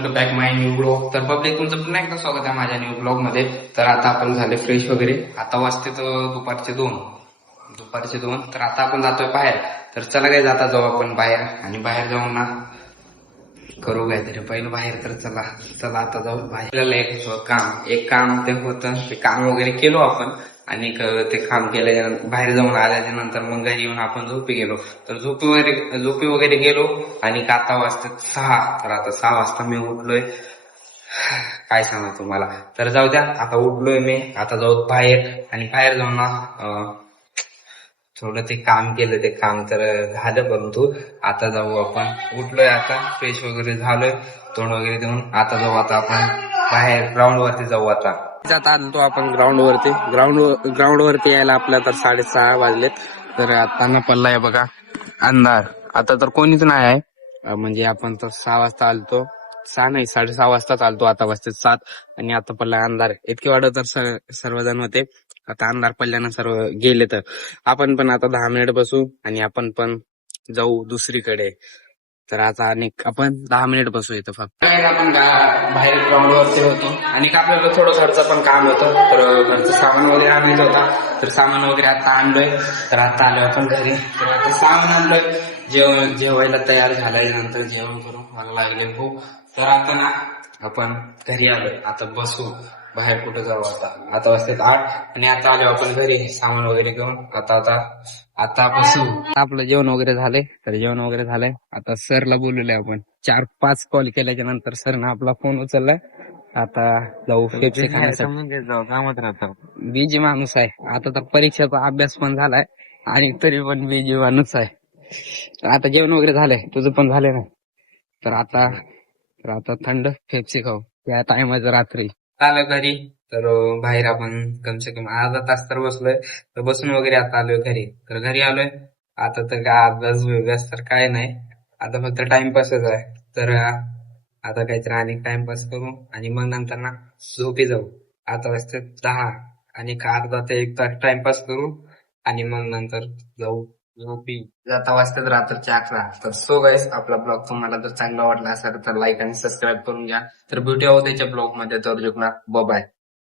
Welcome back माय new blog. तर public तुमचं पुन्हा एकदा स्वागत आहे माझ्या न्यू ब्लॉग मध्ये. तर आता आपण झाले फ्रेश वगैरे. आता वाजते तर दुपारचे दोन. तर आता आपण जातोय बाहेर. तर चला काय जाता जाऊ आपण बाहेर आणि बाहेर जाऊन ना करू काहीतरी. पहिलं बाहेर तर चला आता जाऊ बाहेर. आपल्याला एक काम ते होतं, ते काम वगैरे केलो आपण आणि ते काम केल्याच्या नंतर बाहेर जाऊन आल्याच्या नंतर मग घरी येऊन आपण झोपी गेलो. तर झोपी वगैरे गेलो आणि आता वाजता 6. तर आता 6 वाजता मी उठलोय. काय सांगा तुम्हाला. तर जाऊ द्या, आता उठलोय मी. आता जाऊ बाहेर आणि बाहेर जाऊन ना थोडं ते काम केलं. ते काम तर झालं, परंतु आता जाऊ आपण. उठलोय आता, फ्रेश वगैरे झालोय, तोंड वगैरे देऊन आता जाऊ. आता आपण बाहेर ग्राउंड वरती जाऊ. आता आलो आपण ग्राउंड वरती यायला आपल्या तर 6:30 वाजलेत. तर आता न पडलाय बघा अंधार. आता तर कोणीच नाही आहे. म्हणजे आपण तर 6 वाजता आलतो. 6 नाही, 6:30 वाजता चालतो. आता वाजते 7 आणि आता पडलाय अंधार. इतके वाटत तर सर्वजण होते. आता अंधार पडल्यानं सर्व गेले. तर आपण पण आता 10 मिनिट बसू आणि आपण पण जाऊ दुसरीकडे. तर आता आपण 10 मिनिट बसू इथं. फक्त आपण बाहेर ग्राउंड वरती होतो आणि आपल्याला थोडं घरचं पण काम होतं. तर घरचं सामान वगैरे आणायचं होता. तर सामान वगैरे आता आणलोय. तर आता आलोय आपण घरी. तर आता सामान आणलोय, जेवायला तयार झाल्यानंतर जेवण करू मला लागले खूप. तर आता ना आपण घरी आलोय. आता बसू, बाहेर कुठं जाऊ. आता वाजतात 8 आणि आता आलो आपण घरी सामान वगैरे घेऊन. आता बसू. आपलं जेवण वगैरे झालंय. तर जेवण वगैरे झालंय. आता सरला बोलवलंय आपण. 4-5 कॉल केल्याच्या नंतर सरनं आपला फोन उचललाय. आता जाऊ पेप्सी खाण्यासाठी. कामात राहतो, बिजी माणूस आहे. आता तर परीक्षेचा अभ्यास पण झालाय आणि तरी पण बिजी माणूस आहे. तर आता जेवण वगैरे झालंय, तुझं पण झालंय ना. तर आता थंड पेप्सी खाऊ त्या टायमाचं रात्री. आलं घरी. तर बाहेर आपण कमसे कम अर्धा तास तर बसलोय. तर बसून वगैरे आता आलोय घरी. तर घरी आलोय. आता तर काय अभ्यास तर काय नाही. आता फक्त टाइमपासच आहे. तर आता काहीतरी आणि टाइमपास करू आणि मग नंतर ना झोपी जाऊ. आता वाजते 10 आणि अर्धा ते 1 तास टाइमपास करू आणि मग नंतर जाऊ झोपी. जाता वाजतात रात्रीच्या 11. तर सो गाईस, आपला ब्लॉग तुम्हाला जर चांगला वाटला असेल तर लाईक आणि सबस्क्राईब करून घ्या. तर भेटूया त्याच्या ब्लॉग मध्ये. तर जुगना बाय.